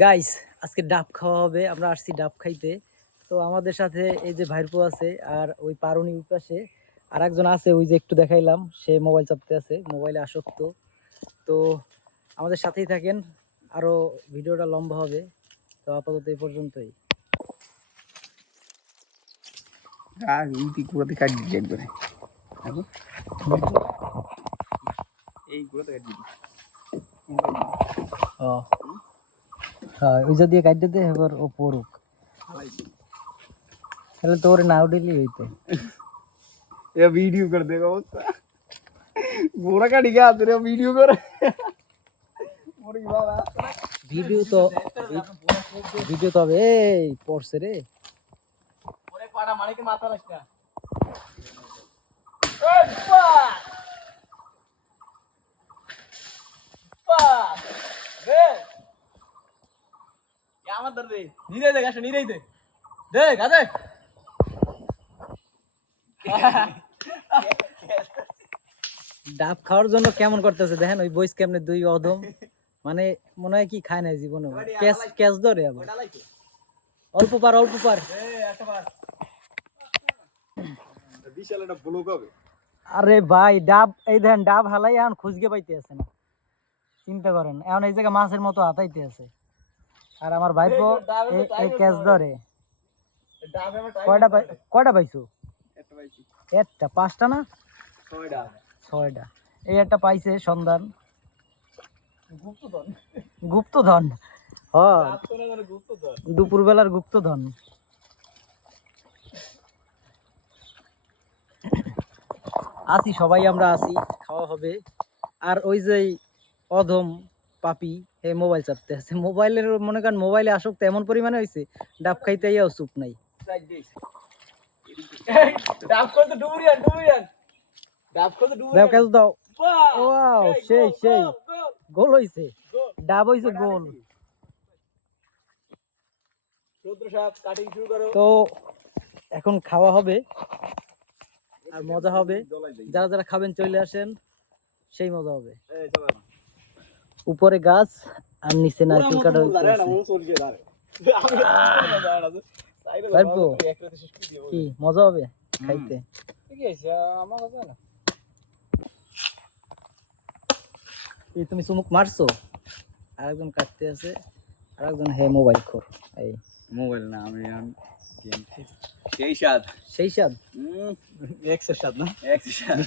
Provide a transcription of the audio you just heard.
Guys আজকে ডাব খাওয়া হবে, আমরা আসছি ডাব খাইতে। তো আমাদের সাথে এই যে ভাইরপো আছে, আর ওই পারুনি পাশে আর একজন আছে, ওই যে একটু দেখাইলাম, সে মোবাইল চাপতে আছে, মোবাইলে আসক্ত। তো আমাদের সাথেই থাকেন, আরো ভিডিওটা লম্বা হবে। তো আপাতত এই পর্যন্তই। ওই যদি কাটতে দে এবার ও পড়ুক, তাহলে তোর না উঠেলি হইতে वीडियो कर देगा उसका गोरा का डिगा तेरे वीडियो कर मोरी बाबा ভিডিও তো হবে। এই পড়ছে রে, ওরে পাড়া মানিকে মাথা লাস না नीरे दे गाशो नीरे दे देख आदे ডাব খাওয়ার জন্য কেমন করতেছে দেখেন, ওই বয়স কেমনে দুই অদম, মানে মনে হয় কি খায় নাই জীবনে। ক্যাচ ক্যাচ ধরে আবার অল্প পার বিশাল একটা ব্লক হবে। আরে ভাই ডাব এই দেখেন, ডাব হালাই এখন খুঁজকে পাইতে আছে না, চিন্তা করেন। এখন এই জায়গায় মাছের মতো হাতাইতে আছে, আর আমার ভাইপো এই ক্যাচ ধরে। কয়টা পাইছো? একটা, পাঁচটা না ছয়টা। এই একটা পাইছে সন্ধান, গুপ্তধন। হ্যাঁ, দুপুর বেলার গুপ্তধন। আসি, সবাই আমরা আসি, খাওয়া হবে। আর ওই যে অধম পাপি এই মোবাইল চাপতে আছে, মোবাইলের মনে করেন মোবাইলে আসক্ত এমন পরিমাণে হয়েছে, ডাব খাইতে ইয়াও চুপ নাই। দাও ওয়াও, সেই সেই গোল হইছে, ডাব হইছে গোল। তো এখন খাওয়া হবে আর মজা হবে। যারা যারা খাবেন চলে আসেন, সেই মজা হবে। উপরে গাছ আর নিচে নারকেল কাটা কি মজা হবে খাইতে। তুমি চুমুক মারছো, আরেকজন কাটতে আছে, আরেকজন হে মোবাইল খোর। এই মোবাইল না, আমি গেম সেই স্বাদ সেই স্বাদ, 100 স্বাদ না 100 স্বাদ।